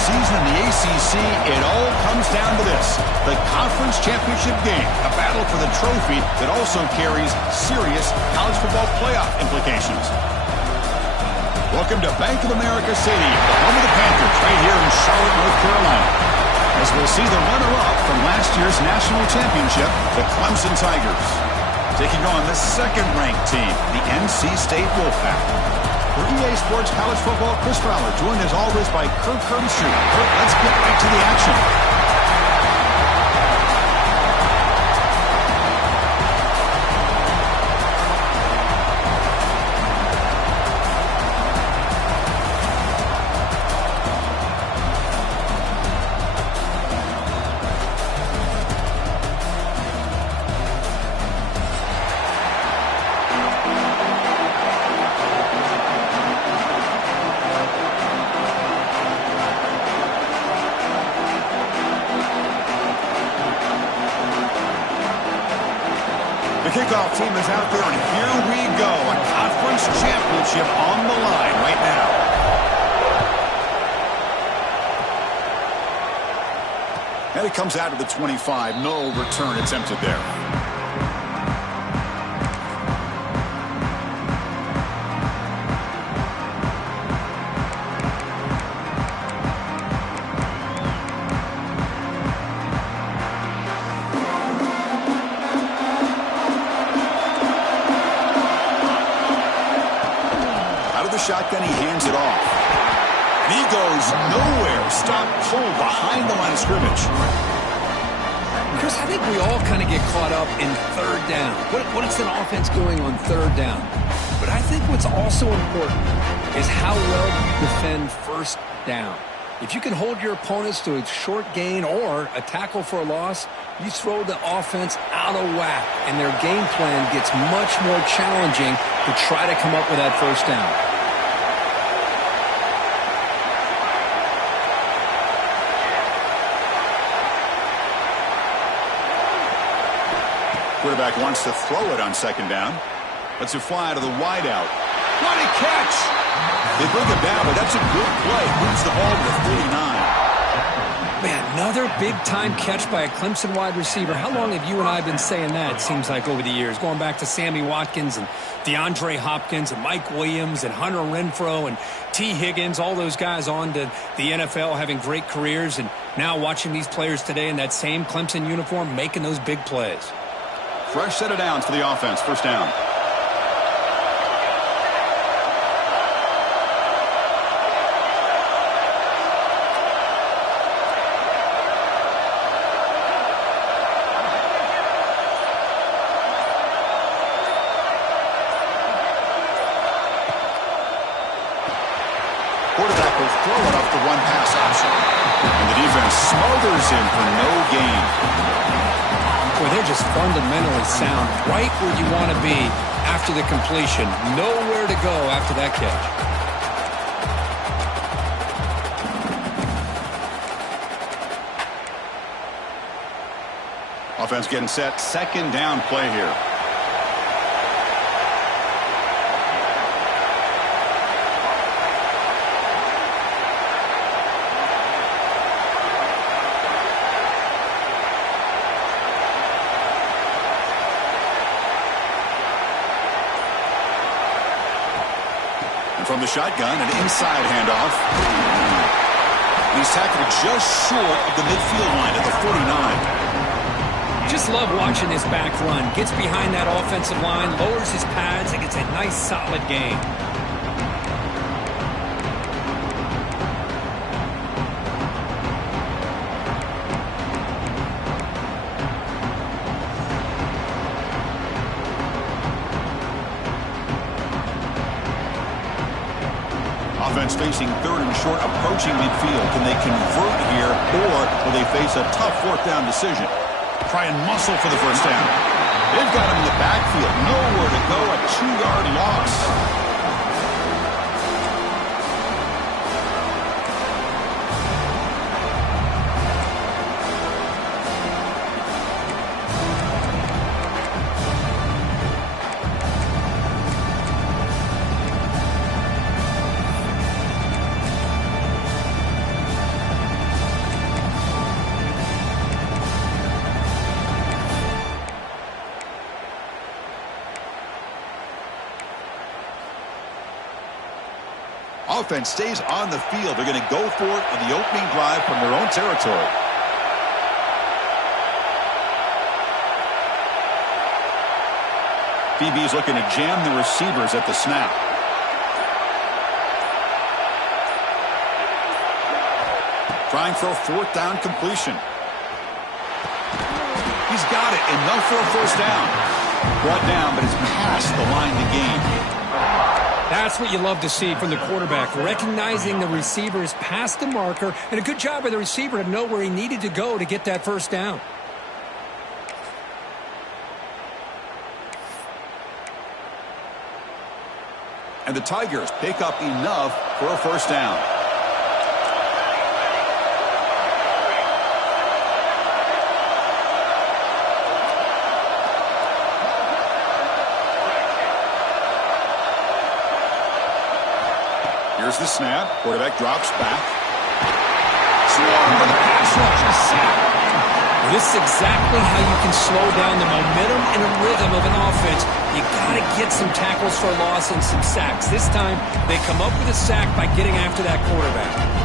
season in the ACC, it all comes down to this: the conference championship game, a battle for the trophy that also carries serious college football playoff implications. Welcome to Bank of America Stadium, the home of the Panthers, right here in Charlotte, North Carolina, as we'll see the runner-up from last year's national championship, the Clemson Tigers, taking on the second-ranked team, the NC State Wolfpack. For EA Sports College Football, Chris Fowler, joined as always by Kirk Herbstreit. Kirk, let's get right to the action. The kickoff team is out there, and here we go. A conference championship on the line right now. And it comes out of the 25. No return attempted there. Shotgun, he hands it off. And he goes nowhere. Stop, pull behind the line of scrimmage. Chris, I think we all kind of get caught up in third down. What is an offense doing on third down? But I think what's also important is how well you defend first down. If you can hold your opponents to a short gain or a tackle for a loss, you throw the offense out of whack, and their game plan gets much more challenging to try to come up with that first down. Quarterback wants to throw it on second down. Lets it fly to the wideout. What a catch! They bring him down, but that's a good play. Moves the ball to the 49. Man, another big-time catch by a Clemson wide receiver. How long have you and I been saying that, it seems like, over the years? Going back to Sammy Watkins and DeAndre Hopkins and Mike Williams and Hunter Renfrow and T. Higgins, all those guys on to the NFL having great careers, and now watching these players today in that same Clemson uniform making those big plays. Fresh set of downs for the offense. First down. Quarterback will throw it off the one-pass option. And the defense smothers him for no gain. Boy, they're just fundamentally sound, right where you want to be after the completion. Nowhere to go after that catch. Offense getting set. Second down play here. From the shotgun, an inside handoff. He's tackled just short of the midfield line at the 49. Just love watching this back run. Gets behind that offensive line, lowers his pads, and gets a nice solid gain. Offense facing third and short, approaching midfield. Can they convert here, or will they face a tough fourth down decision? Try and muscle for the first down. They've got him in the backfield. Nowhere to go. A 2-yard loss. Offense stays on the field. They're going to go for it on the opening drive from their own territory. CFB's looking to jam the receivers at the snap. Trying for a fourth down completion. He's got it. Enough for a first down. Brought down, but it's past the line to gain. That's what you love to see from the quarterback, recognizing the receivers past the marker, and a good job by the receiver to know where he needed to go to get that first down. And the Tigers pick up enough for a first down. Here's the snap. Quarterback drops back. Swarmed by the pass rush. A sack. This is exactly how you can slow down the momentum and a rhythm of an offense. You got to get some tackles for loss and some sacks. This time, they come up with a sack by getting after that quarterback.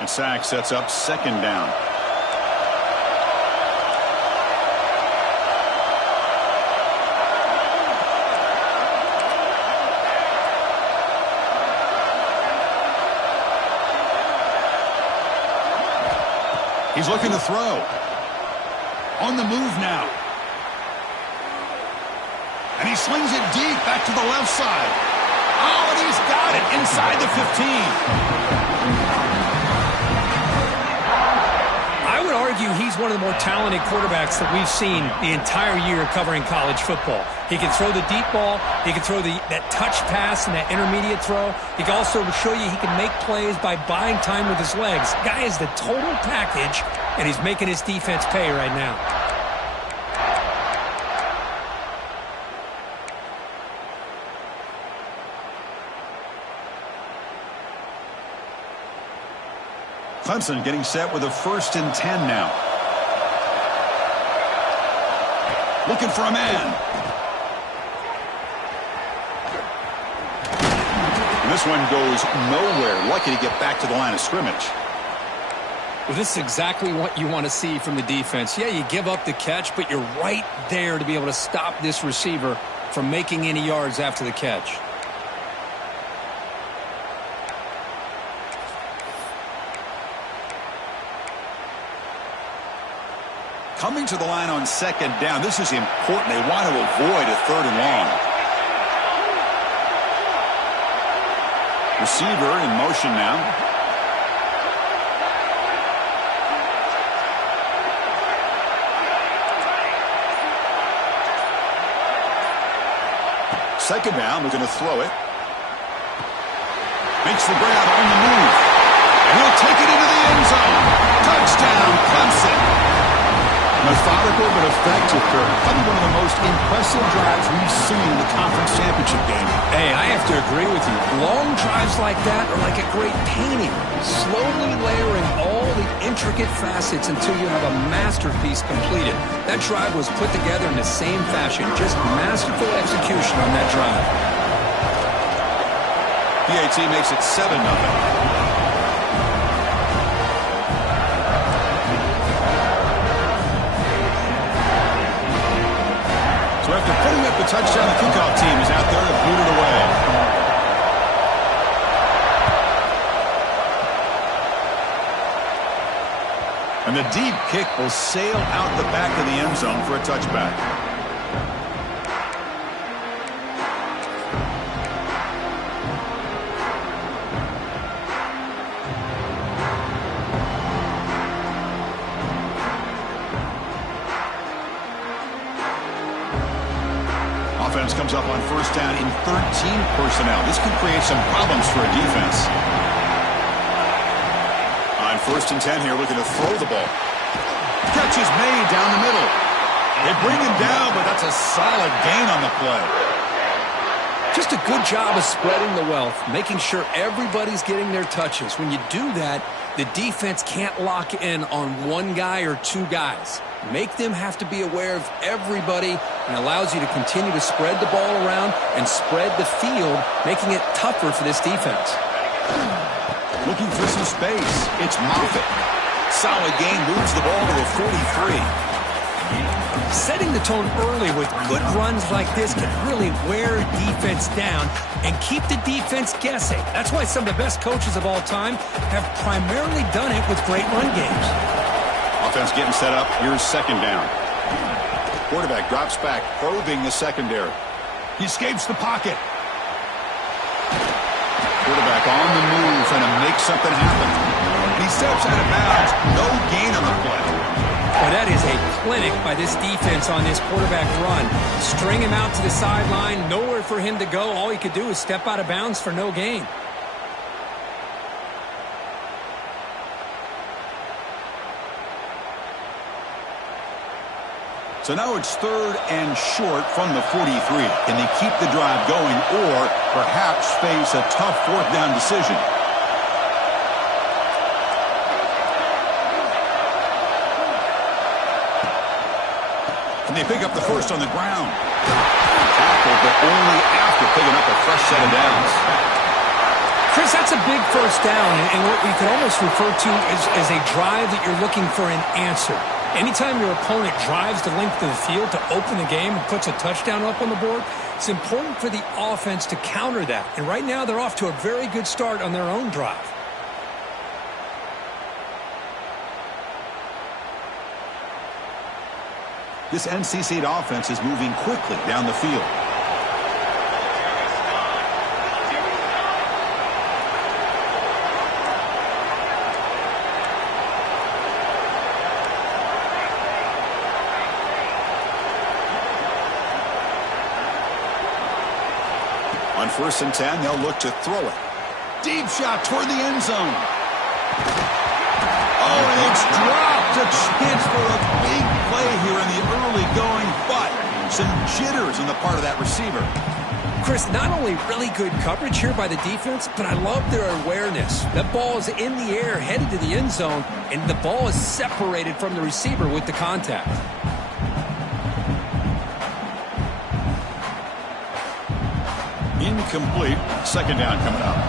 And sack sets up second down. He's looking to throw. On the move now. And he slings it deep back to the left side. Oh, and he's got it inside the 15. He's one of the more talented quarterbacks that we've seen the entire year covering college football. He can throw the deep ball. He can throw that touch pass and that intermediate throw. He can also show you he can make plays by buying time with his legs. Guy is the total package, and he's making his defense pay right now. Clemson getting set with a 1st and 10 now. Looking for a man. And this one goes nowhere. Lucky to get back to the line of scrimmage. Well, this is exactly what you want to see from the defense. Yeah, you give up the catch, but you're right there to be able to stop this receiver from making any yards after the catch. Coming to the line on second down. This is important. They want to avoid a 3rd and long. Receiver in motion now. Second down. We're going to throw it. Makes the grab on the move. And he'll take it into the end zone. Touchdown, Clemson. Methodical but effective, Kirk. Probably one of the most impressive drives we've seen in the conference championship game. Hey, I have to agree with you. Long drives like that are like a great painting. Slowly layering all the intricate facets until you have a masterpiece completed. That drive was put together in the same fashion. Just masterful execution on that drive. PAT makes it 7-0. After putting up the touchdown, the kickoff team is out there to boot it away. And the deep kick will sail out the back of the end zone for a touchback. Offense comes up on first down in 13 personnel. This could create some problems for a defense. On 1st and 10 here, looking to throw the ball. Catch is made down the middle. They bring him down, but That's a solid gain on the play. Just a good job of spreading the wealth, making sure everybody's getting their touches. When you do that, the defense can't lock in on one guy or two guys. Make them have to be aware of everybody, and allows you to continue to spread the ball around and spread the field, making it tougher for this defense. Looking for some space. It's Moffitt. Solid gain, moves the ball to the 43. Setting the tone early with good runs like this can really wear defense down and keep the defense guessing. That's why some of the best coaches of all time have primarily done it with great run games. Offense getting set up. Here's second down. Quarterback drops back, probing the secondary. He escapes the pocket. Quarterback on the move, trying to make something happen. He steps out of bounds. No gain on the play. Well, that is a clinic by this defense on this quarterback run. String him out to the sideline, nowhere for him to go. All he could do is step out of bounds for no gain. So now it's third and short from the 43. Can they keep the drive going or perhaps face a tough fourth down decision? And they pick up the first on the ground. Tackle, but only after picking up a fresh set of downs. Chris, that's a big first down, and what we could almost refer to as a drive that you're looking for an answer. Anytime your opponent drives the length of the field to open the game and puts a touchdown up on the board, it's important for the offense to counter that. And right now, they're off to a very good start on their own drive. This NC State offense is moving quickly down the field. On 1st and 10, they'll look to throw it. Deep shot toward the end zone. Oh, and it's dropped. A chance for a big play here in the early going, but some jitters on the part of that receiver. Chris, not only really good coverage here by the defense, but I love their awareness. That ball is in the air, headed to the end zone, and the ball is separated from the receiver with the contact. Incomplete. Second down coming up.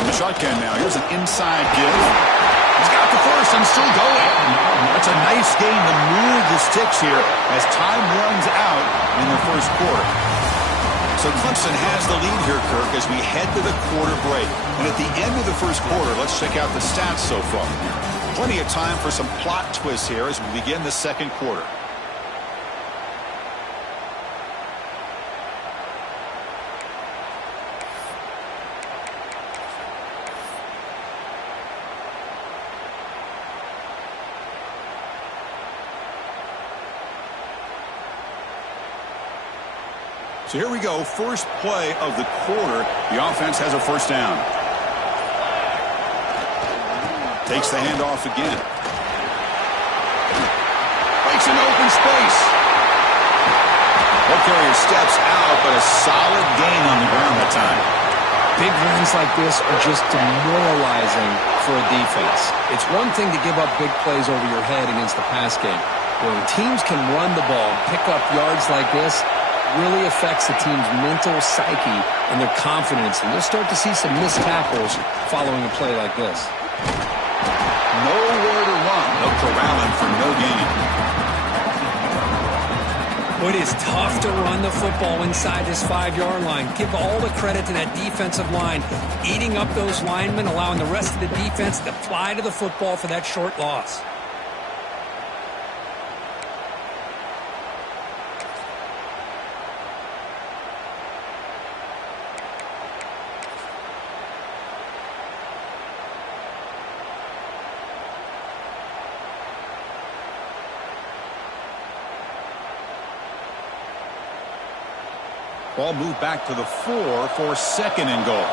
On the shotgun now. Here's an inside give. He's got the first and still going. That's a nice game to move the sticks here as time runs out in the first quarter. So Clemson has the lead here, Kirk, as we head to the quarter break. And at the end of the first quarter, let's check out the stats so far. Plenty of time for some plot twists here as we begin the second quarter. So here we go, first play of the quarter. The offense has a first down. Takes the handoff again. Breaks into open space. Ball carrier steps out, but a solid gain on the ground that time. Big runs like this are just demoralizing for a defense. It's one thing to give up big plays over your head against the pass game. When teams can run the ball and pick up yards like this, really affects the team's mental psyche and their confidence. And you'll start to see some missed tackles following a play like this. Nowhere to run. No corralling for no gain. It is tough to run the football inside this 5-yard line. Give all the credit to that defensive line, eating up those linemen, allowing the rest of the defense to fly to the football for that short loss. Ball moved back to the 4 for second and goal.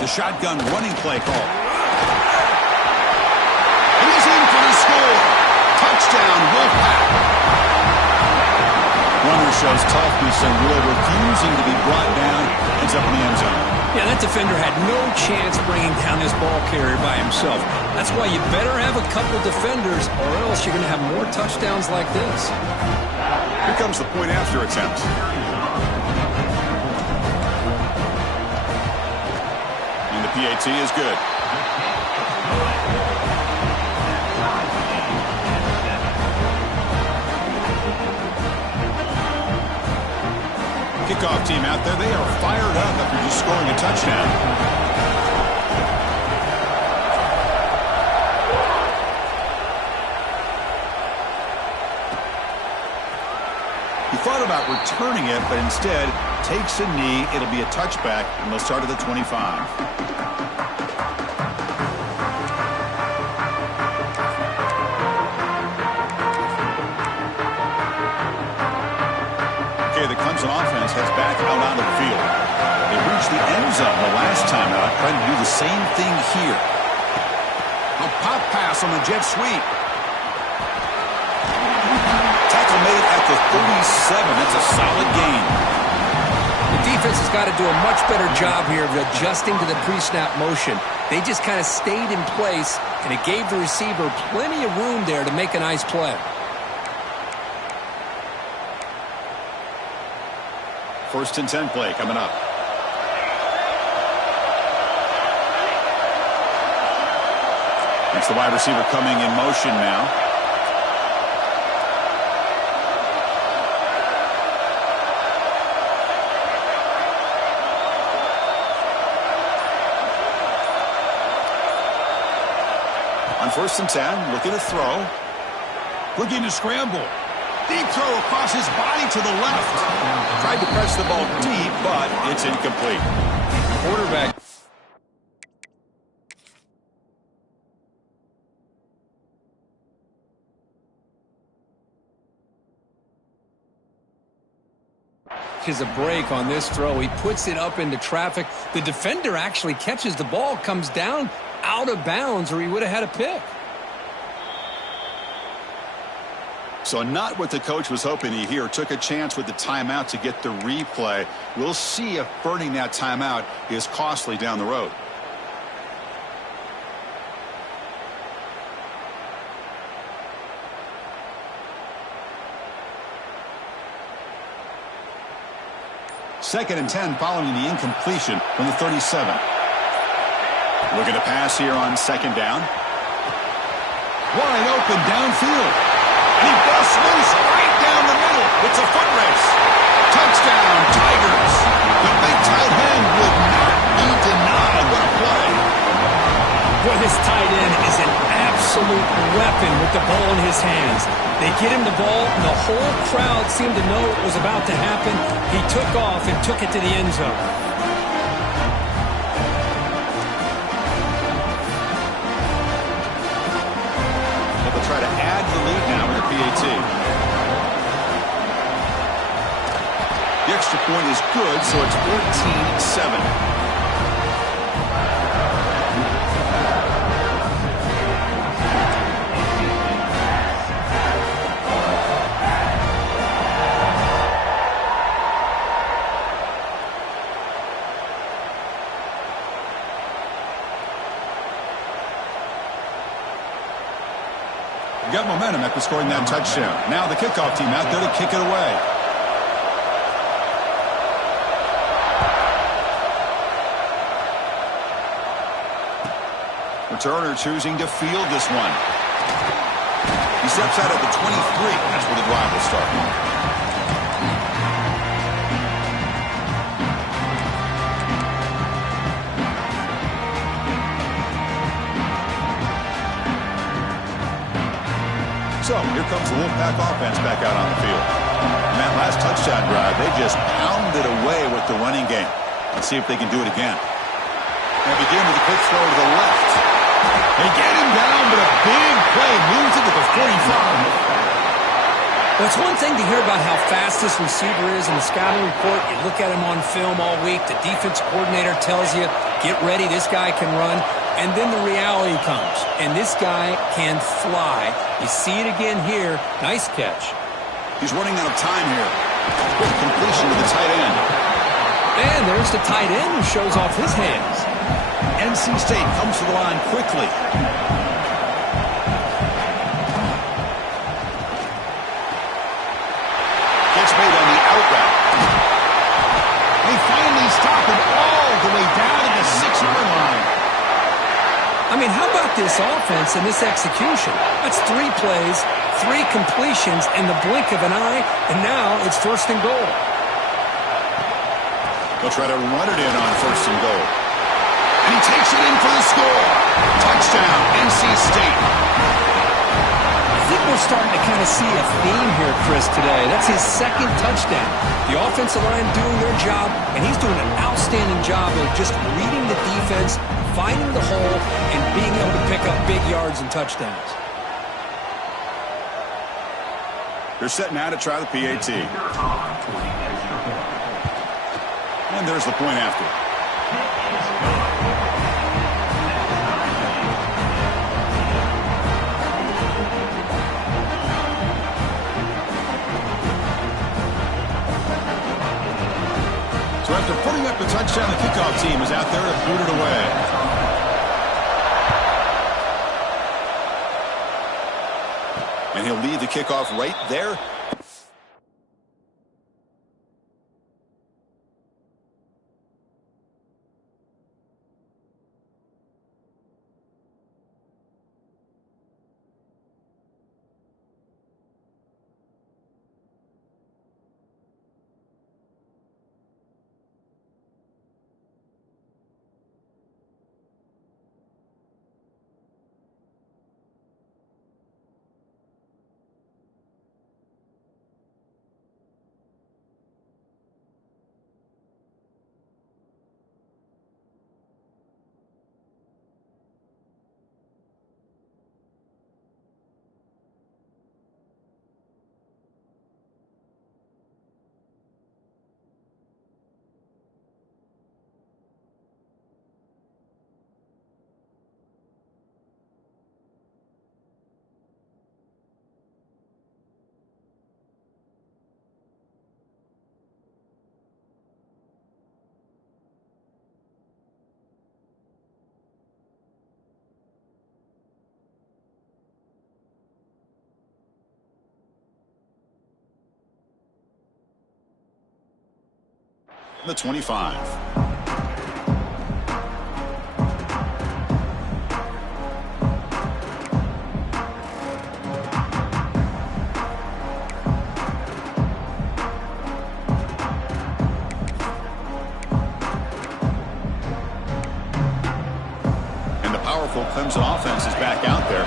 To shotgun running play call. And he's in for the score. Touchdown, Wolfpack. Runner shows toughness and will, refusing to be brought down. Ends up in the end zone. Yeah, that defender had no chance bringing down this ball carrier by himself. That's why you better have a couple defenders, or else you're going to have more touchdowns like this. Here comes the point after attempt. And the PAT is good. Kickoff team out there, they are fired up after just scoring a touchdown. He thought about returning it, but instead takes a knee. It'll be a touchback, and they'll start at the 25. The Clemson offense heads back out onto the field. They reached the end zone the last time out, trying to do the same thing here. A pop pass on the jet sweep. Tackle made at the 37. That's a solid gain. The defense has got to do a much better job here of adjusting to the pre-snap motion. They just kind of stayed in place, and it gave the receiver plenty of room there to make a nice play. First and 10 play coming up. It's the wide receiver coming in motion now. On first and 10, looking to throw. Looking to scramble. Deep throw across his body to the left. Tried to press the ball deep, but it's incomplete. Quarterback. Is a break on this throw. He puts it up into traffic. The defender actually catches the ball, comes down out of bounds, or he would have had a pick. So not what the coach was hoping to hear. Took a chance with the timeout to get the replay. We'll see if burning that timeout is costly down the road. Second and 10 following the incompletion from the 37. Looking to pass here on second down. Wide open downfield. And he busts loose right down the middle. It's a foot race. Touchdown, Tigers. The big tight end would not be denied. What a play. Boy, this tight end is an absolute weapon with the ball in his hands. They get him the ball, and the whole crowd seemed to know what was about to happen. He took off and took it to the end zone. They'll try to add the lead now with the PAT. The extra point is good, so it's 14-7. Got momentum after scoring that touchdown. Now the kickoff team out there to kick it away. Returner choosing to field this one. He steps out at the 23. That's where the drive will start. So here comes the Wolfpack offense back out on the field. And that last touchdown drive, they just pounded away with the running game. Let's see if they can do it again. They begin with a quick throw to the left. They get him down, but a big play moves it to the 45. Well, it's one thing to hear about how fast this receiver is in the scouting report. You look at him on film all week. The defense coordinator tells you Get ready, this guy can run. And then the reality comes, and this guy can fly. You see it again here. Nice catch. He's running out of time here. Quick completion to the tight end. And there's the tight end who shows off his hands. NC State comes to the line quickly. Gets made on the out route. They finally stop him all the way down to the 6-yard line. I mean, how about this offense and this execution? That's 3 plays, 3 completions in the blink of an eye, and now it's 1st and goal. They'll try to run it in on 1st and goal. And he takes it in for the score. Touchdown, NC State. I think we're starting to kind of see a theme here, Chris, today. That's his 2nd touchdown. The offensive line doing their job, and he's doing an outstanding job of just reading the defense, finding the hole, and being able to pick up big yards and touchdowns. They're set now to try the PAT. And there's the point after. So after putting up the touchdown, the kickoff team is out there to boot it away. And he'll lead the kickoff right there. The 25. And the powerful Clemson offense is back out there.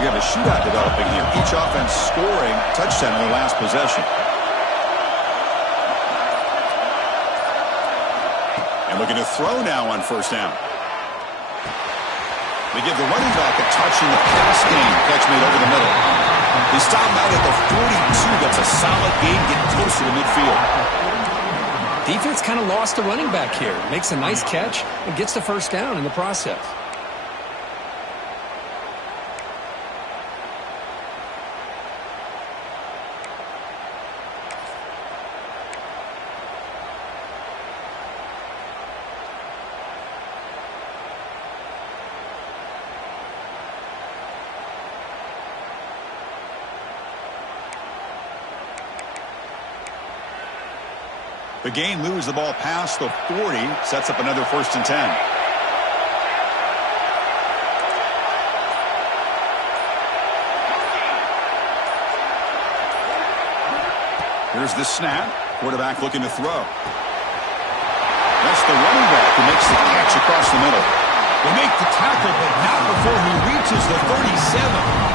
You have a shootout developing here. Each offense scoring touchdown in their last possession. And looking to throw now on 1st down. They give the running back a touch in the pass game. Catch made over the middle. They stop him out at the 42. That's a solid gain, getting close to the midfield. Defense kind of lost the running back here. Makes a nice catch and gets the 1st down in the process. The gain moves the ball past the 40, sets up another 1st and 10. Here's the snap. Quarterback looking to throw. That's the running back who makes the catch across the middle. They make the tackle, but not before he reaches the 37.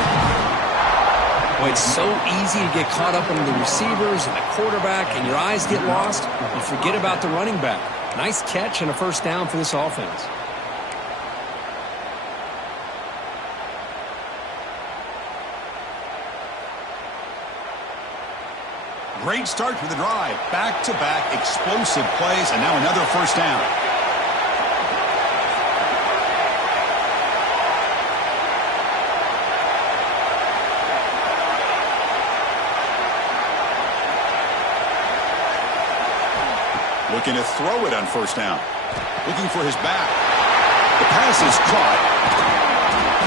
Boy, it's so easy to get caught up in the receivers and the quarterback, and your eyes get lost. You forget about the running back. Nice catch and a 1st down for this offense. Great start to the drive. Back-to-back explosive plays, and now another 1st down. Looking to throw it on first down. Looking for his back. The pass is caught.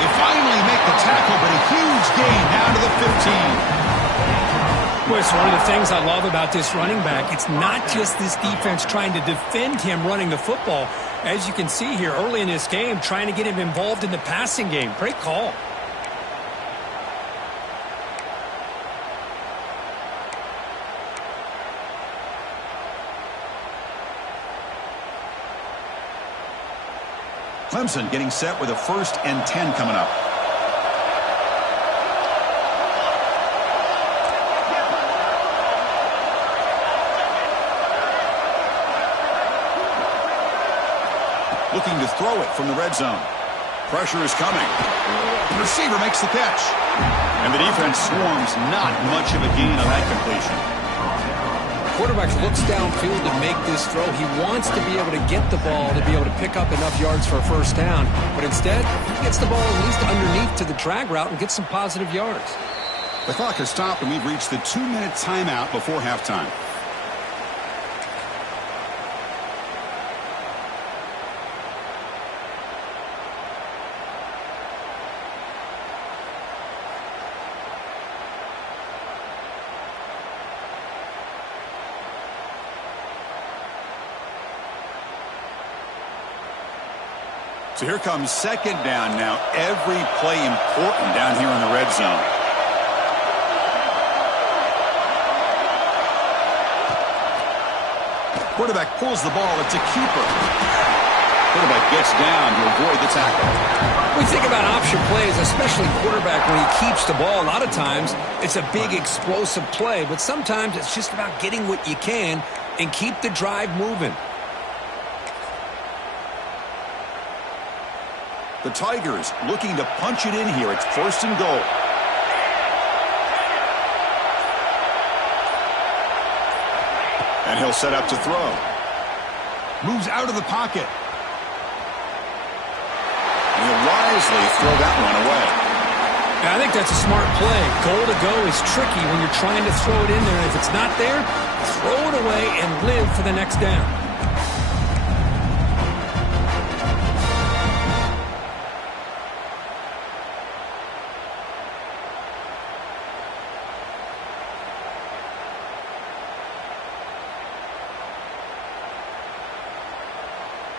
They finally make the tackle, but a huge gain down to the 15. Well, it's one of the things I love about this running back. It's not just this defense trying to defend him running the football. As you can see here early in this game, trying to get him involved in the passing game. Great call. Clemson getting set with a 1st and 10 coming up. Looking to throw it from the red zone. Pressure is coming. The receiver makes the catch. And the defense swarms. Not much of a gain on that completion. Quarterback looks downfield to make this throw. He wants to be able to get the ball to be able to pick up enough yards for a first down. But instead, he gets the ball at least underneath to the drag route and gets some positive yards. The clock has stopped, and we've reached the 2-minute timeout before halftime. So here comes 2nd down now. Every play important down here in the red zone. Quarterback pulls the ball. It's a keeper. Quarterback gets down to avoid the tackle. We think about option plays, especially quarterback when he keeps the ball. A lot of times it's a big explosive play, but sometimes it's just about getting what you can and keep the drive moving. The Tigers looking to punch it in here. It's 1st and goal. And he'll set up to throw. Moves out of the pocket. And he'll wisely throw that one away. I think that's a smart play. Goal to go is tricky when you're trying to throw it in there. If it's not there, throw it away and live for the next down.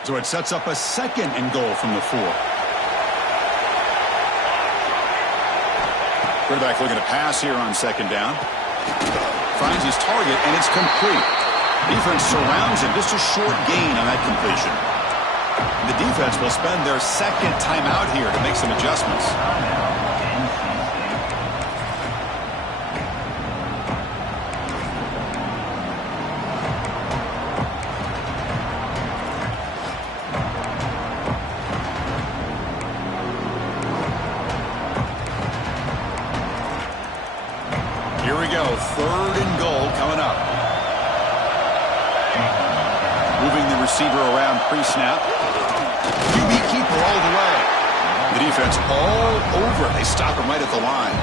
So it sets up a 2nd and goal from the 4. Quarterback looking to pass here on 2nd down. Finds his target, and it's complete. Defense surrounds him. Just a short gain on that completion. The defense will spend their 2nd timeout here to make some adjustments. Here we go, 3rd and goal coming up. Moving the receiver around pre-snap. QB keeper all the way. The defense all over. They stop him right at the line.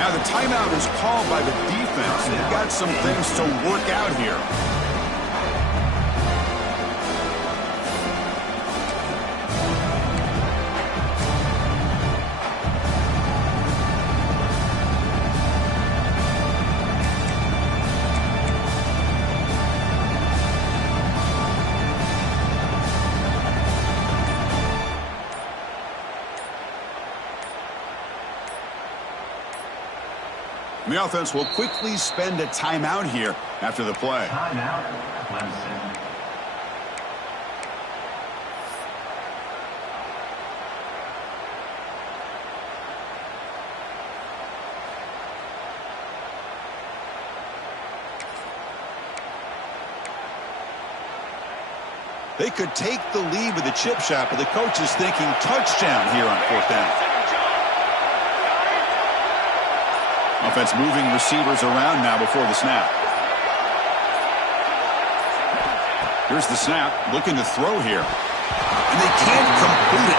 Now the timeout is called by the defense. They've got some things to work out here. The offense will quickly spend a timeout here after the play. Timeout, Clemson. They could take the lead with the chip shot, but the coach is thinking touchdown here on 4th down. Offense moving receivers around now before the snap. Here's the snap, looking to throw here. And they can't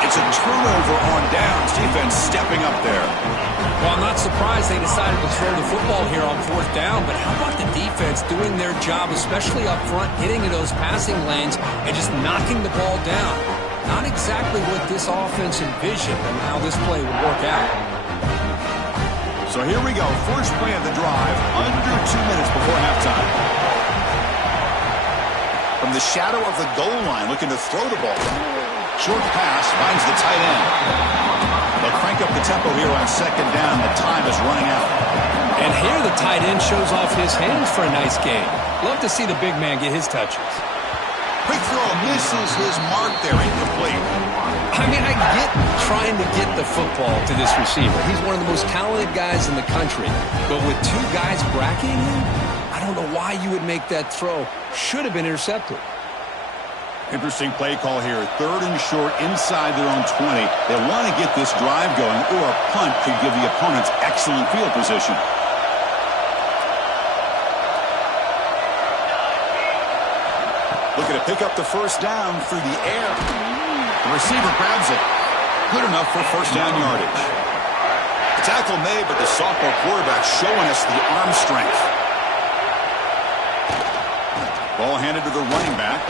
It's a turnover on downs. Defense stepping up there. Well, I'm not surprised they decided to throw the football here on 4th down, but how about the defense doing their job, especially up front, hitting in those passing lanes and just knocking the ball down? Not exactly what this offense envisioned and how this play would work out. So here we go. First play of the drive, under 2 minutes before halftime. From the shadow of the goal line, looking to throw the ball. Short pass finds the tight end. They'll crank up the tempo here on 2nd down. The time is running out. And here the tight end shows off his hands for a nice gain. Love to see the big man get his touches. Quick throw misses his mark there, incomplete. I mean, I get trying to get the football to this receiver. He's one of the most talented guys in the country. But with 2 guys bracketing him, I don't know why you would make that throw. Should have been intercepted. Interesting play call here. 3rd and short inside their own 20. They want to get this drive going, or a punt could give the opponents excellent field position. Looking to pick up the 1st down through the air. The receiver grabs it. Good enough for 1st down yardage. The tackle made, but the sophomore quarterback showing us the arm strength. Ball handed to the running back.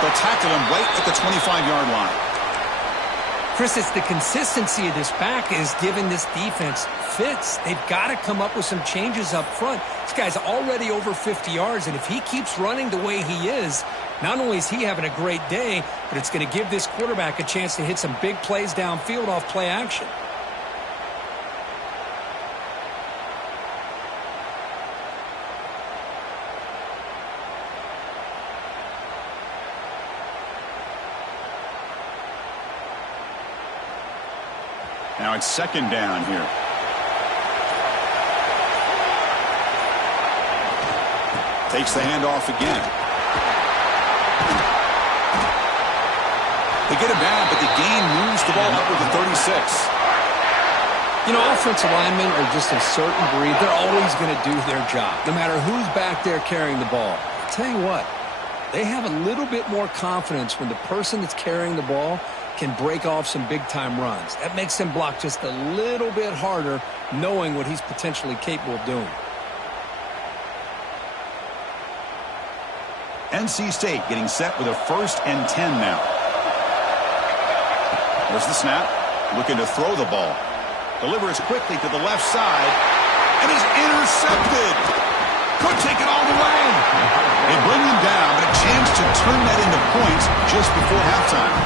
They'll tackle him right at the 25-yard line. Chris, it's the consistency of this back is giving this defense fits. They've got to come up with some changes up front. This guy's already over 50 yards, and if he keeps running the way he is, not only is he having a great day, but it's going to give this quarterback a chance to hit some big plays downfield off play action. Now it's 2nd down here. Takes the handoff again. They get him down, but the gain moves the ball up with the 36. You know, offensive linemen are just a certain breed. They're always going to do their job, no matter who's back there carrying the ball. I'll tell you what, they have a little bit more confidence when the person that's carrying the ball can break off some big-time runs. That makes him block just a little bit harder, knowing what he's potentially capable of doing. NC State getting set with a 1st and 10 now. There's the snap. Looking to throw the ball. Delivers quickly to the left side. And is intercepted. Could take it all the way. They bring him down, but a chance to turn that into points just before halftime.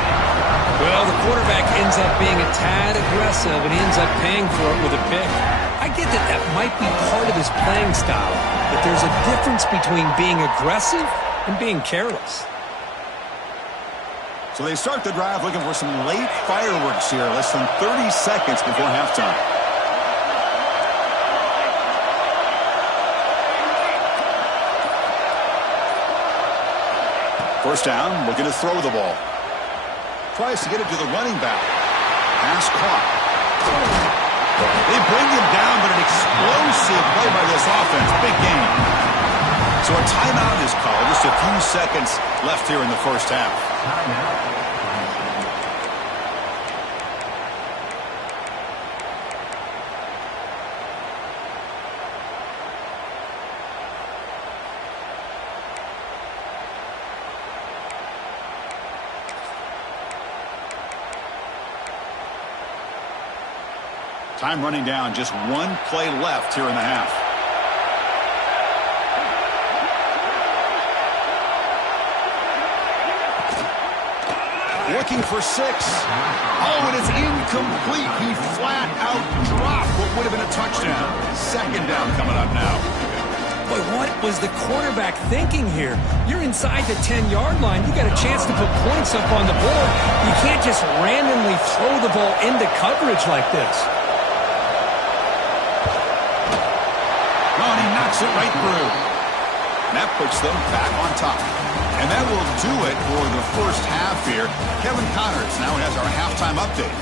Well, the quarterback ends up being a tad aggressive, and he ends up paying for it with a pick. I get that that might be part of his playing style, but there's a difference between being aggressive and being careless. So they start the drive looking for some late fireworks here, less than 30 seconds before halftime. First down, looking to throw the ball. Tries to get it to the running back. Pass caught. They bring him down, but an explosive play by this offense. Big game. So a timeout is called. Just a few seconds left here in the first half. Time running down, just 1 play left here in the half. Looking for 6. Oh, and it's incomplete. He flat out dropped what would have been a touchdown. 2nd down coming up now. Boy, what was the quarterback thinking here? You're inside the 10-yard line. You got a chance to put points up on the board. You can't just randomly throw the ball into coverage like this. And he knocks it right through. And that puts them back on top. And that will do it for the first half here. Kevin Connors now has our halftime update.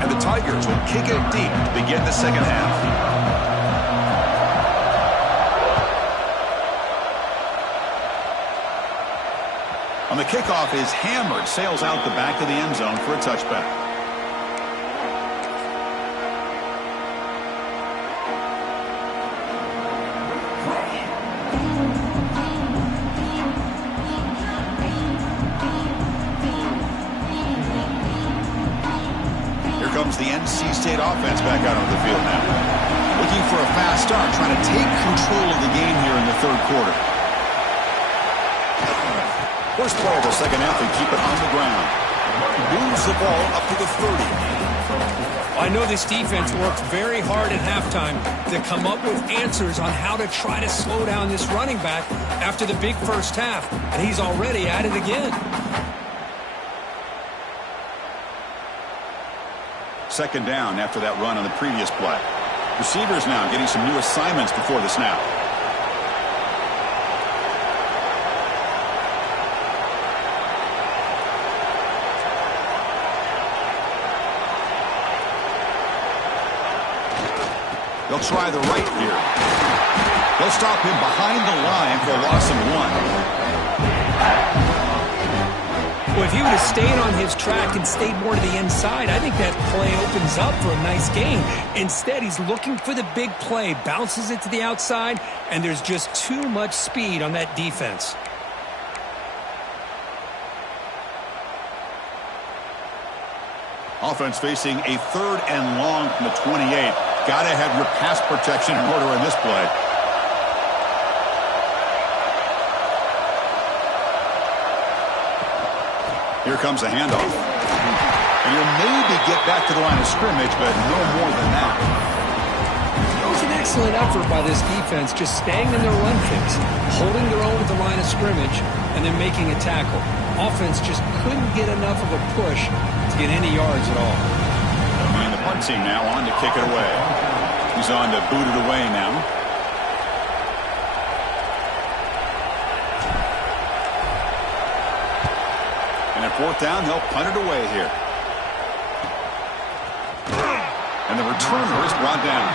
And the Tigers will kick it deep to begin the second half. On the kickoff is hammered, sails out the back of the end zone for a touchback. Here comes the NC State offense back out on the field now. Looking for a fast start, trying to take control of the game here in the third quarter. First play of the second half, they keep it on the ground. Moves the ball up to the 30. I know this defense worked very hard at halftime to come up with answers on how to try to slow down this running back after the big first half, and he's already at it again. Second down after that run on the previous play. Receivers now getting some new assignments before the snap. They'll try the right here. They'll stop him behind the line for a loss of 1. Well, if he would have stayed on his track and stayed more to the inside, I think that play opens up for a nice gain. Instead, he's looking for the big play, bounces it to the outside, and there's just too much speed on that defense. Offense facing a 3rd and long from the 28. Got to have your pass protection in order in this play. Here comes a handoff. And you'll maybe get back to the line of scrimmage, but no more than that. It was an excellent effort by this defense, just staying in their run fix, holding their own at the line of scrimmage, and then making a tackle. Offense just couldn't get enough of a push to get any yards at all. And the punt team now on to kick it away. He's on to boot it away now. And at 4th down, they'll punt it away here. And the returner is brought down.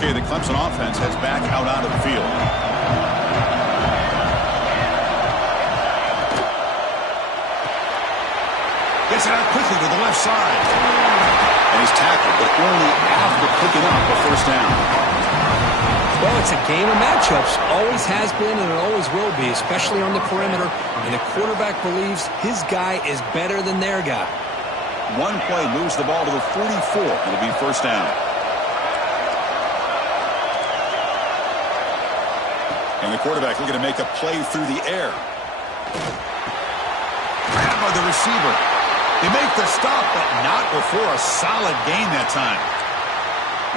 Okay, the Clemson offense heads back out onto the field. Gets it out quickly to the left side. And he's tackled, but only after picking up a first down. Well, it's a game of matchups. Always has been and it always will be, especially on the perimeter. And the quarterback believes his guy is better than their guy. One play moves the ball to the 44. It'll be first down. And the quarterback looking to make a play through the air. Grabbed by the receiver. They make the stop, but not before a solid gain that time.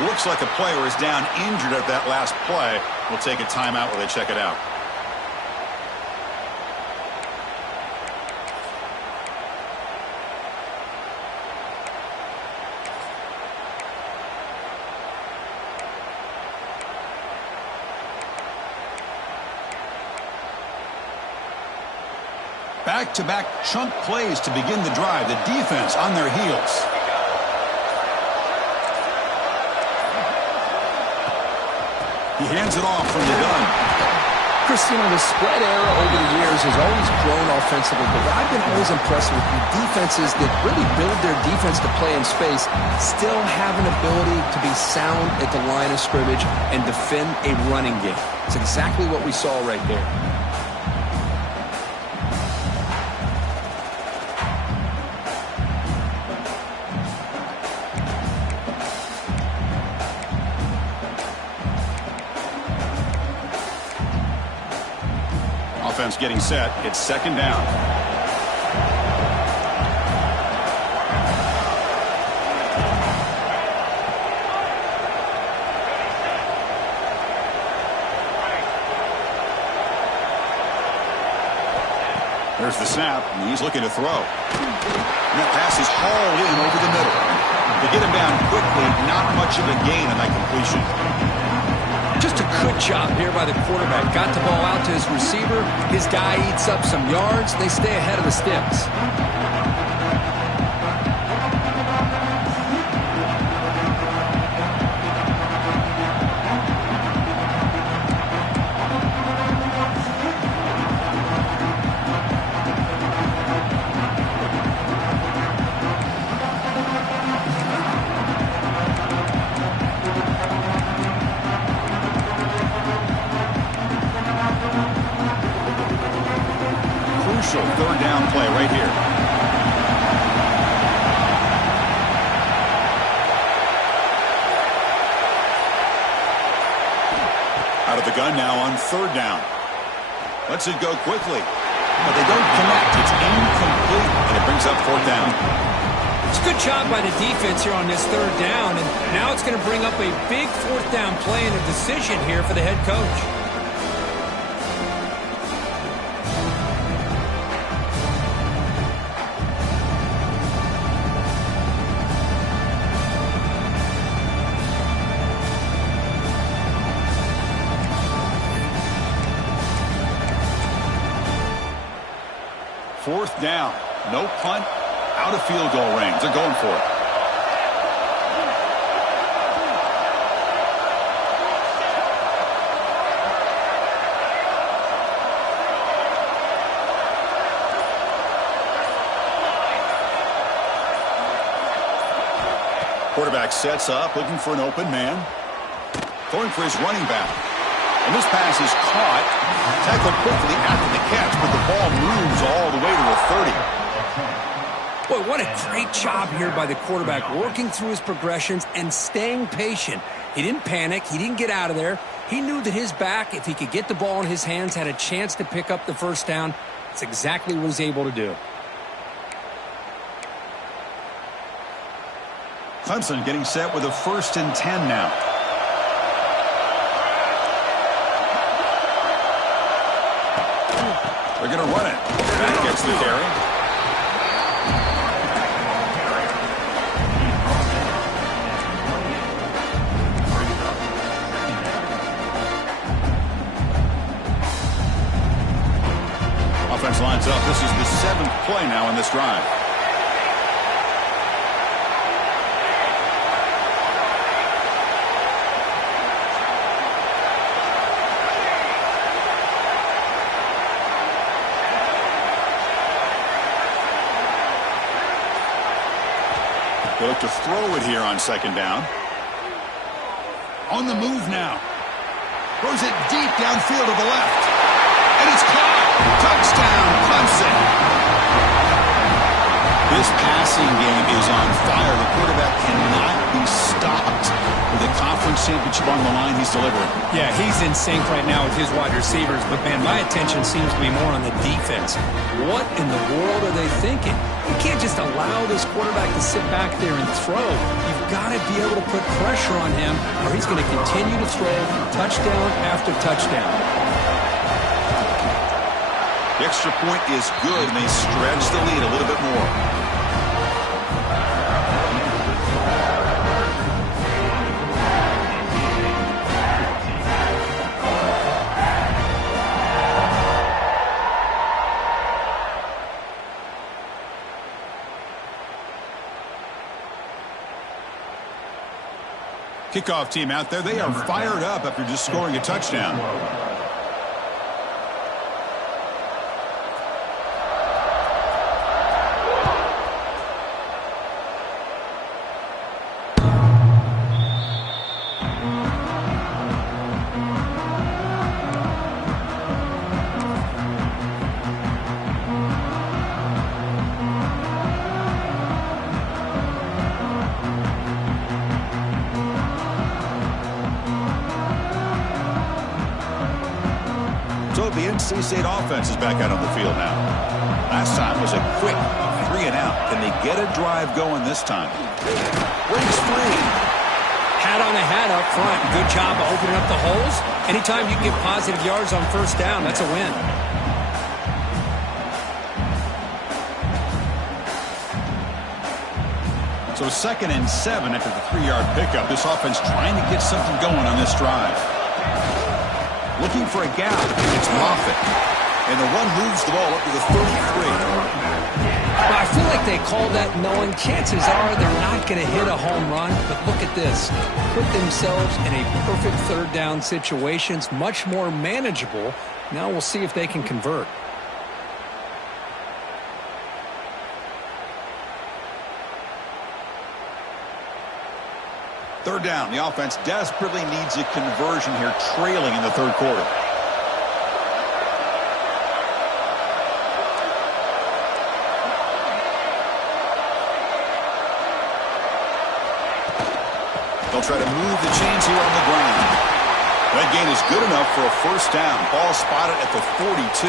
Looks like a player is down injured at that last play. We'll take a timeout while they check it out. Back-to-back chunk plays to begin the drive. The defense on their heels. He hands it off from the gun. Chris, you know, the spread era over the years has always grown offensively, but I've been always impressed with the defenses that really build their defense to play in space, still have an ability to be sound at the line of scrimmage and defend a running game. It's exactly what we saw right there. Offense getting set. It's second down. There's the snap, and he's looking to throw. And that pass is hauled in over the middle. They get him down quickly, not much of a gain on that completion. Just a good job here by the quarterback. Got the ball out to his receiver. His guy eats up some yards. They stay ahead of the sticks. Third down play right here. Out of the gun now on third down. Lets it go quickly. But they don't connect. It's incomplete, and it brings up fourth down. It's a good job by the defense here on this third down, and now it's going to bring up a big fourth down play and a decision here for the head coach. Fourth down. No punt. Out of field goal range. They're going for it. Quarterback sets up, looking for an open man. Going for his running back. And this pass is caught. Tackled quickly after the catch, but the ball moves all the way to the 30. Boy, what a great job here by the quarterback, working through his progressions and staying patient. He didn't panic. He didn't get out of there. He knew that his back, if he could get the ball in his hands, had a chance to pick up the first down. That's exactly what he's able to do. Clemson getting set with a 1st and 10 now. They're going to run it. That gets the carry. Offense lines up. This is the 7th play now in this drive. They look to throw it here on 2nd down. On the move now. Throws it deep downfield to the left. And it's caught. Touchdown, Clemson. This passing game is on fire. The quarterback cannot be stopped. With the conference championship on the line, he's delivering. Yeah, he's in sync right now with his wide receivers. But, man, my attention seems to be more on the defense. What in the world are they thinking? You can't just allow this quarterback to sit back there and throw. You've got to be able to put pressure on him, or he's going to continue to throw touchdown after touchdown. The extra point is good, and they stretch the lead a little bit more. Kickoff team out there. They are fired up after just scoring a touchdown. So the NC State offense is back out on the field now. Last time was a quick 3 and out. Can they get a drive going this time? Breaks free. Hat on a hat up front. Good job of opening up the holes. Anytime you get positive yards on 1st down, that's a win. So 2nd and 7 after the 3-yard pickup. This offense trying to get something going on this drive. Looking for a gap. It's Moffitt. And the run moves the ball up to the 33. Well, I feel like they call that knowing chances are they're not going to hit a home run. But look at this. Put themselves in a perfect third down situation. It's much more manageable. Now we'll see if they can convert. Third down. The offense desperately needs a conversion here, trailing in the third quarter. They'll try to move the chains here on the ground. That gain is good enough for a first down. Ball spotted at the 42.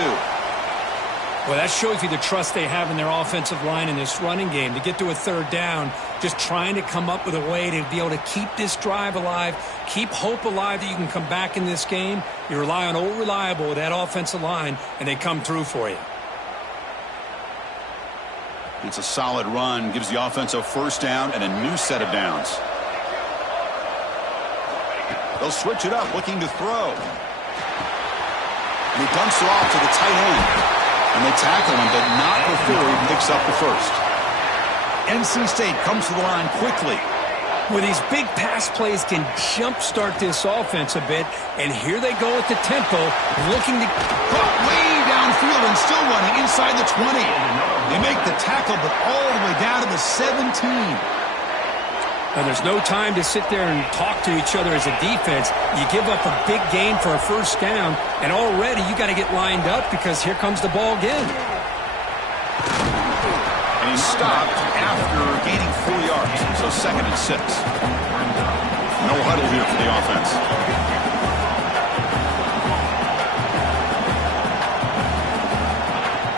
Well, that shows you the trust they have in their offensive line in this running game. To get to a third down, just trying to come up with a way to be able to keep this drive alive, keep hope alive that you can come back in this game. You rely on old reliable with that offensive line, and they come through for you. It's a solid run. Gives the offense a first down and a new set of downs. They'll switch it up, looking to throw. And he dumps it off to the tight end. And they tackle him, but not before he picks up the first. NC State comes to the line quickly. Well, these big pass plays can jumpstart this offense a bit. And here they go at the tempo, looking to Caught way downfield and still running inside the 20. They make the tackle, but all the way down to the 17. And there's no time to sit there and talk to each other as a defense. You give up a big gain for a first down, and already you got to get lined up because here comes the ball again. And he's stopped after gaining 4 yards, so 2nd and 6. No huddle here for the offense.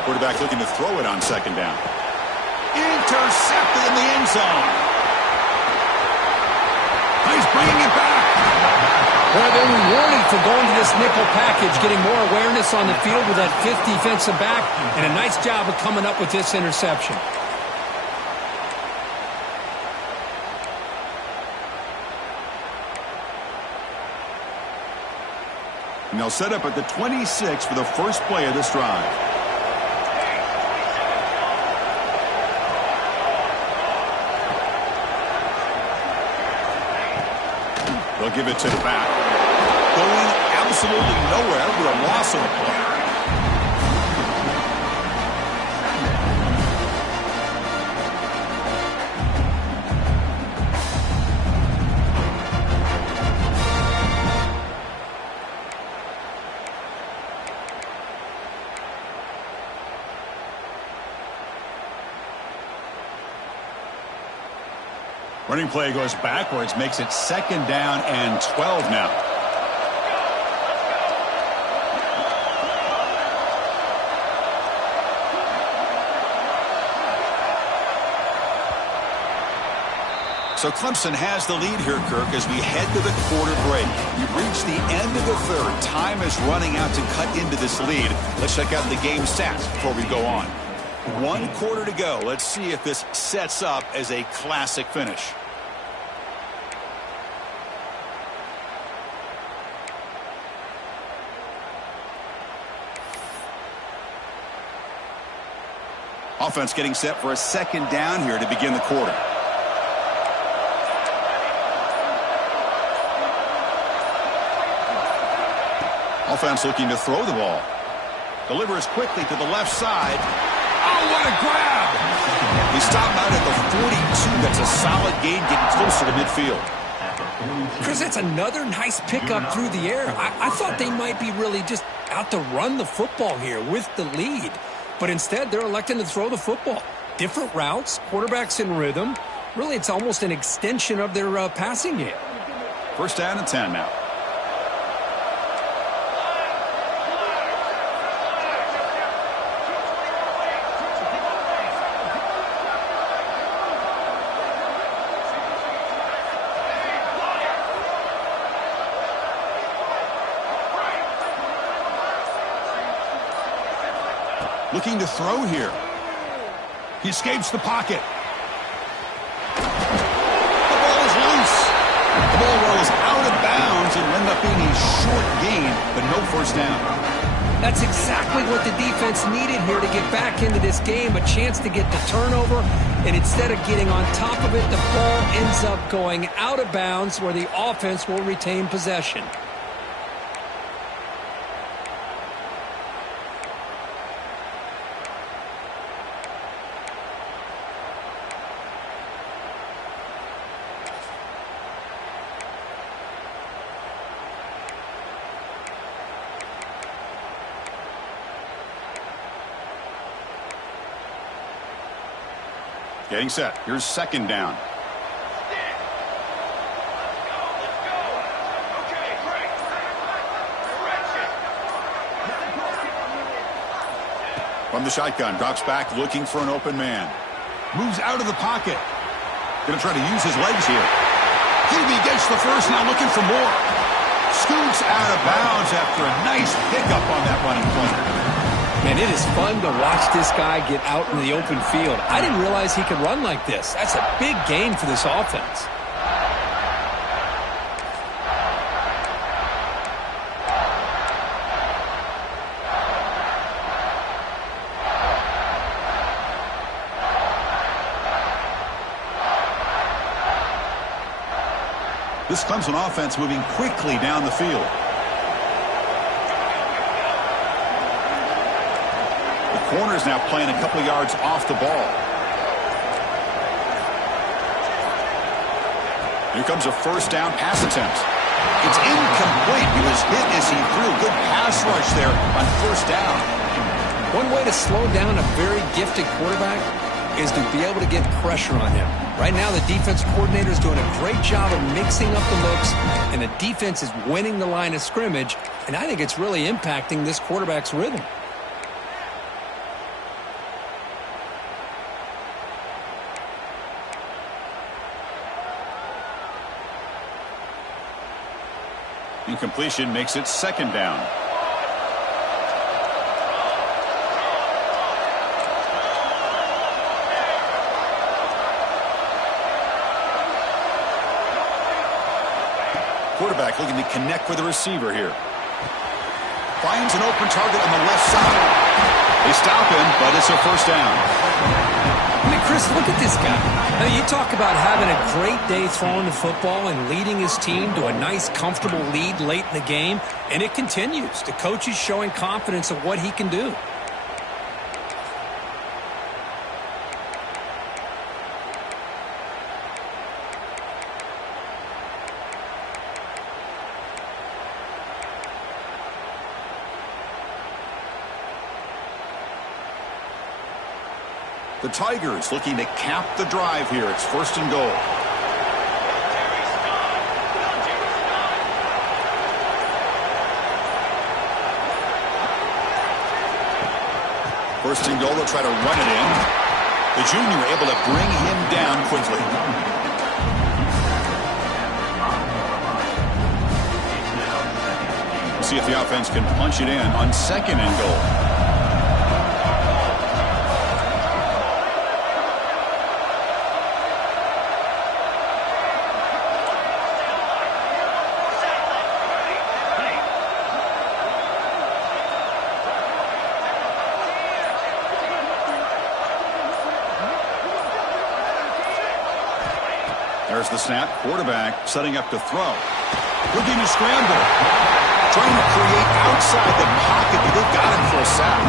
Quarterback looking to throw it on 2nd down. Intercepted in the end zone. He's bringing it back. Well, they were rewarded for going to this nickel package, getting more awareness on the field with that 5th defensive back, and a nice job of coming up with this interception. And they'll set up at the 26 for the first play of this drive. They'll give it to the back. Going absolutely nowhere with a loss of a play. Running play goes backwards, makes it 2nd down and 12 now. So Clemson has the lead here, Kirk, as we head to the quarter break. We've reached the end of the third. Time is running out to cut into this lead. Let's check out the game stats before we go on. 1 quarter to go. Let's see if this sets up as a classic finish. Offense getting set for a 2nd down here to begin the quarter. Offense looking to throw the ball. Delivers quickly to the left side. Oh, what a grab! He stopped out at the 42. That's a solid gain, getting closer to midfield. Chris, that's another nice pickup through the air. I thought they might be really just out to run the football here with the lead. But instead, they're electing to throw the football. Different routes, quarterbacks in rhythm. Really, it's almost an extension of their passing game. First down and 10 now. Looking to throw here. He escapes the pocket. The ball is loose. The ball rolls out of bounds and will end up being a short gain, but no first down. That's exactly what the defense needed here to get back into this game, a chance to get the turnover, and instead of getting on top of it, the ball ends up going out of bounds where the offense will retain possession. Getting set. Here's second down. From the shotgun, drops back looking for an open man. Moves out of the pocket. Going to try to use his legs here. He gets the first, now looking for more. Scoots out of bounds after a nice pickup on that running play. Man, it is fun to watch this guy get out in the open field. I didn't realize he could run like this. That's a big gain for this offense. This Clemson offense moving quickly down the field. Corner's now playing a couple yards off the ball. Here comes a first down pass attempt. It's incomplete. He was hit as he threw. Good pass rush there on first down. One way to slow down a very gifted quarterback is to be able to get pressure on him. Right now, the defense coordinator is doing a great job of mixing up the looks, and the defense is winning the line of scrimmage, and I think it's really impacting this quarterback's rhythm. Incompletion makes it second down. Quarterback looking to connect with the receiver here. Finds an open target on the left side. They stop him, but it's a first down. I mean, Chris, look at this guy. I mean, you talk about having a great day throwing the football and leading his team to a nice, comfortable lead late in the game, and it continues. The coach is showing confidence of what he can do. The Tigers looking to cap the drive here. It's first and goal. First and goal, they'll try to run it in. The junior able to bring him down quickly. We'll see if the offense can punch it in on second and goal. There's the snap. Quarterback setting up to throw. Looking to scramble. Trying to create outside the pocket, but they've got him for a sack.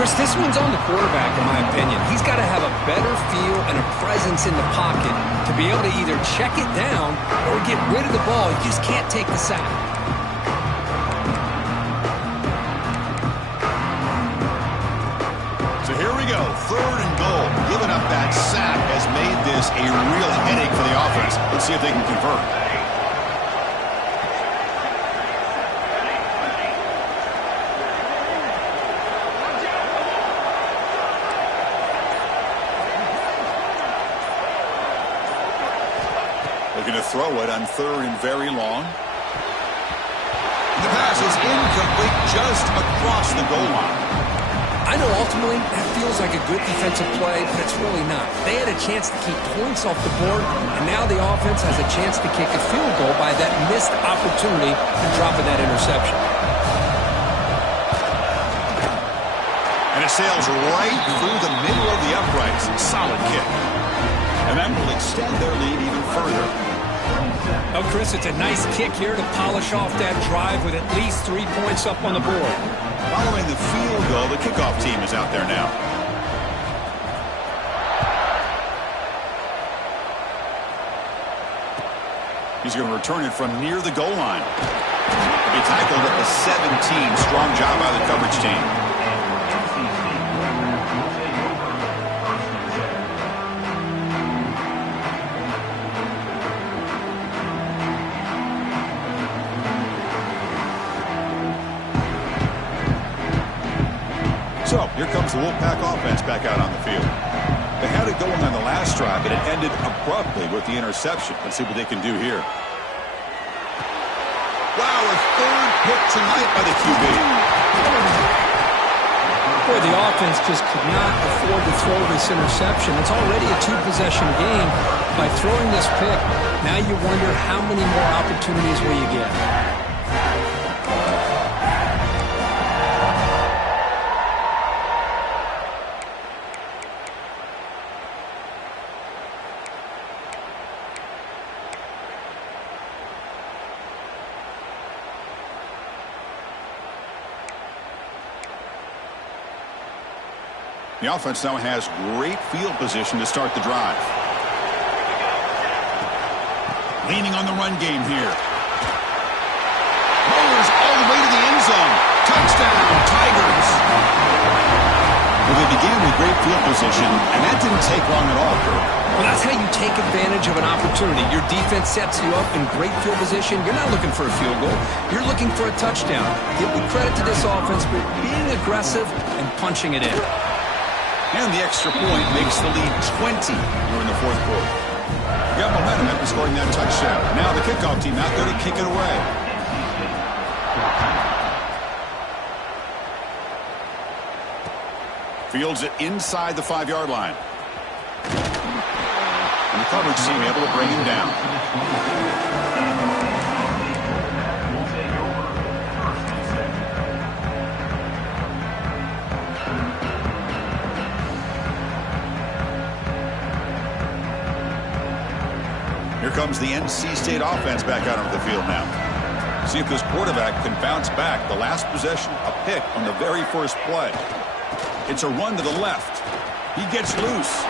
Chris, this one's on the quarterback, in my opinion. He's got to have a better feel and a presence in the pocket to be able to either check it down or get rid of the ball. He just can't take the sack. So here we go. Third and goal. Giving up that sack has made this a real headache for the offense. Let's see if they can convert. Looking to throw it on third and very long. The pass is incomplete just across the goal line. I know ultimately that feels like a good defensive play, but it's really not. They had a chance to keep points off the board, and now the offense has a chance to kick a field goal by that missed opportunity for dropping that interception. And it sails right through the middle of the uprights. Solid kick. And that will extend their lead even further. Oh, Chris, it's a nice kick here to polish off that drive with at least 3 points up on the board. Following the field goal, the kickoff team is out there now. He's going to return it from near the goal line. He'll be tackled at the 17. Strong job by the coverage team. So, here comes the Wolfpack offense back out on the field. They had it going on the last drive, but it ended abruptly with the interception. Let's see what they can do here. Wow, a third pick tonight by the QB. Boy, the offense just could not afford to throw this interception. It's already a two-possession game. By throwing this pick, now you wonder how many more opportunities will you get. The offense now has great field position to start the drive. Leaning on the run game here. Rolls all the way to the end zone. Touchdown, Tigers. Well, they began with great field position, and that didn't take long at all, Kurt. Well, that's how you take advantage of an opportunity. Your defense sets you up in great field position. You're not looking for a field goal. You're looking for a touchdown. Give the credit to this offense for being aggressive and punching it in. And the extra point makes the lead 20 during the fourth quarter. You got momentum after scoring that touchdown. Now the kickoff team out there to kick it away. Fields it inside the 5-yard line. And the coverage team able to bring him down. Here comes the NC State offense back out onto the field now. See if this quarterback can bounce back. The last possession, a pick on the very first play. It's a run to the left. He gets loose.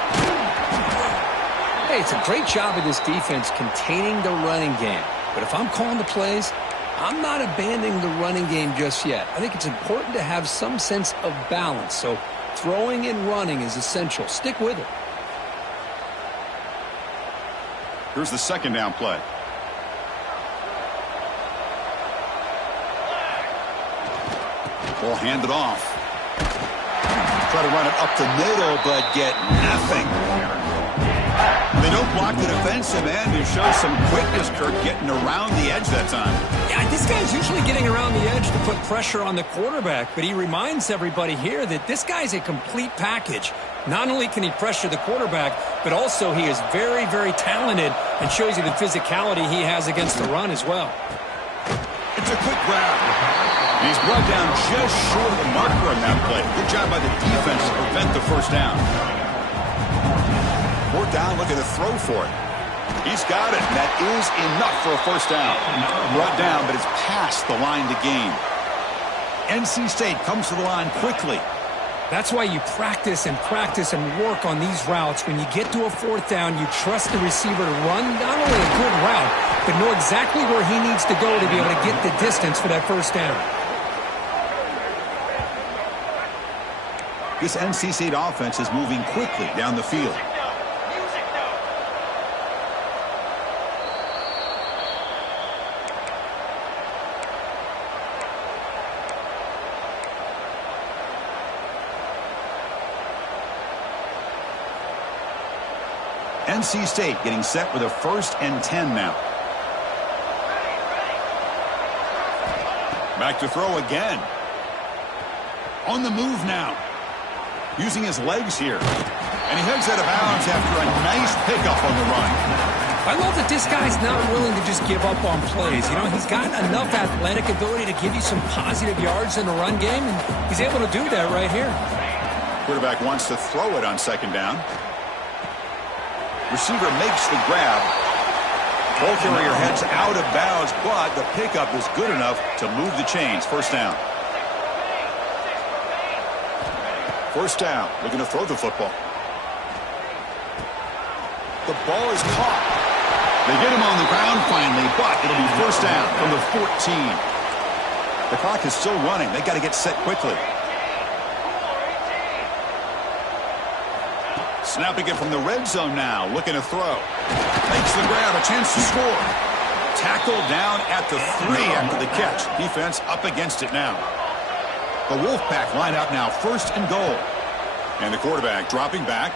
Hey, it's a great job of this defense containing the running game. But if I'm calling the plays, I'm not abandoning the running game just yet. I think it's important to have some sense of balance. So throwing and running is essential. Stick with it. Here's the second down play. Ball handed off. Try to run it up the middle, but get nothing. They don't block the defensive end, who shows some quickness, Kirk, getting around the edge that time. Yeah, this guy's usually getting around the edge to put pressure on the quarterback, but he reminds everybody here that this guy's a complete package. Not only can he pressure the quarterback, but also he is very, very talented and shows you the physicality he has against the run as well. It's a quick grab. And he's brought down just short of the marker on that play. Good job by the defense to prevent the first down. Fourth down, look at the throw for it. He's got it. That is enough for a first down. Brought down, but it's past the line to gain. NC State comes to the line quickly. That's why you practice and work on these routes. When you get to a fourth down, you trust the receiver to run not only a good route, but know exactly where he needs to go to be able to get the distance for that first down. This NC State offense is moving quickly down the field. NC State getting set with a 1st and 10 now. Back to throw again. On the move now. using his legs here. And he heads out of bounds after a nice pickup on the run. I love that this guy's not willing to just give up on plays. You know, he's got enough athletic ability to give you some positive yards in the run game, and he's able to do that right here. Quarterback wants to throw it on second down. Receiver makes the grab. Ball carrier heads out of bounds, but the pickup is good enough to move the chains. First down. First down. Looking to throw the football. The ball is caught. They get him on the ground finally, but it'll be first down from the 14. The clock is still running. They got to get set quickly. Snapping it from the red zone now, looking to throw. Makes the grab, a chance to score. Tackled down at the 3 after the catch. Defense up against it now. The Wolfpack line up now, first and goal. And the quarterback dropping back.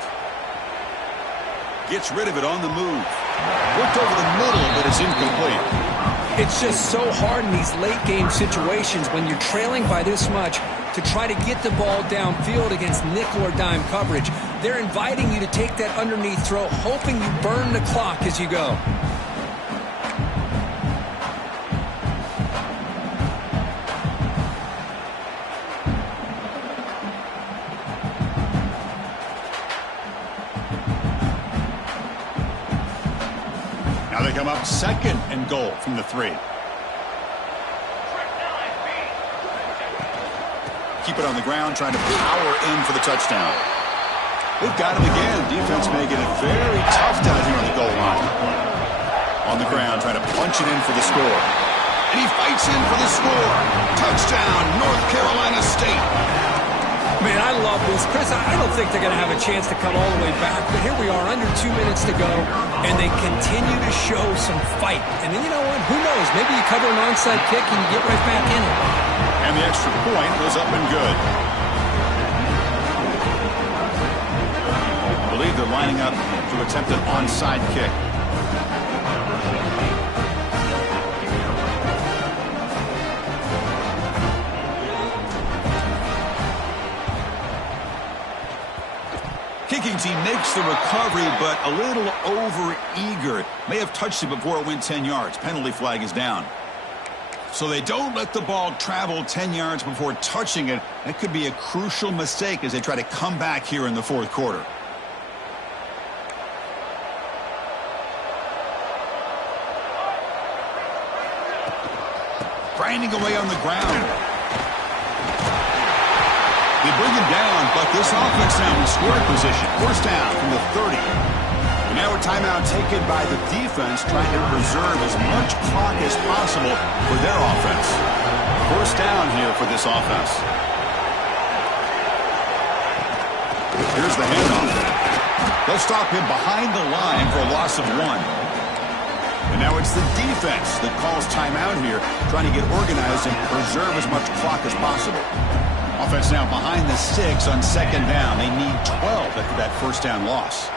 Gets rid of it on the move. Looked over the middle, but it's incomplete. It's just so hard in these late game situations when you're trailing by this much to try to get the ball downfield against nickel or dime coverage. They're inviting you to take that underneath throw, hoping you burn the clock as you go. Now they come up second and goal from the 3. Keep it on the ground, trying to power in for the touchdown. They've got him again. Defense making it very tough down here on the goal line. On the ground, trying to punch it in for the score. And he fights in for the score. Touchdown, North Carolina State. Man, I love this. Chris, I don't think they're going to have a chance to come all the way back, but here we are, under 2 minutes to go, and they continue to show some fight. And then you know what? Who knows? Maybe you cover an onside kick and you get right back in it. And the extra point was up and good. I believe they're lining up to attempt an onside kick. Kicking team makes the recovery, but a little over-eager. May have touched it before it went 10 yards. Penalty flag is down. So they don't let the ball travel 10 yards before touching it. That could be a crucial mistake as they try to come back here in the fourth quarter. Grinding away on the ground. They bring him down, but this offense now in scoring position. First down from the 30. And now a timeout taken by the defense, trying to preserve as much clock as possible for their offense. First down here for this offense. Here's the handoff. They'll stop him behind the line for a loss of 1. And now it's the defense that calls timeout here, trying to get organized and preserve as much clock as possible. Offense now behind the 6 on second down. They need 12 after that first down loss.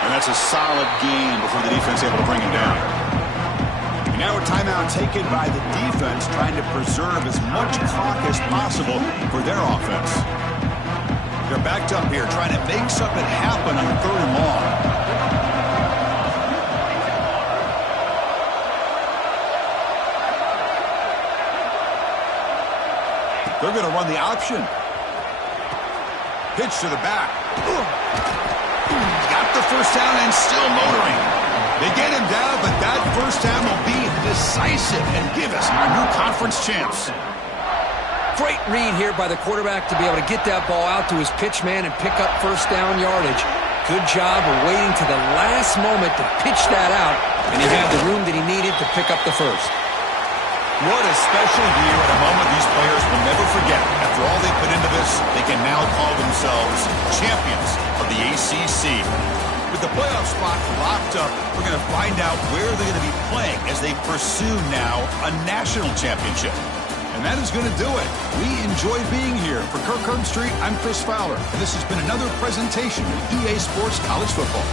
And that's a solid gain before the defense able to bring him down. And now a timeout taken by the defense, trying to preserve as much clock as possible for their offense. They're backed up here, trying to make something happen on third and long. They're going to run the option. Pitch to the back. Got the first down and still motoring. They get him down, but that first down will be decisive and give us our new conference champs. Great read here by the quarterback to be able to get that ball out to his pitch man and pick up first down yardage. Good job of waiting to the last moment to pitch that out, and he had the room that he needed to pick up the first. What a special year and a moment these players will never forget. After all they put into this, they can now call themselves champions of the ACC. With the playoff spot locked up, we're going to find out where they're going to be playing as they pursue now a national championship. And that is going to do it. We enjoyed being here. For Kirk Herbstreit, I'm Chris Fowler, and this has been another presentation of EA Sports College Football.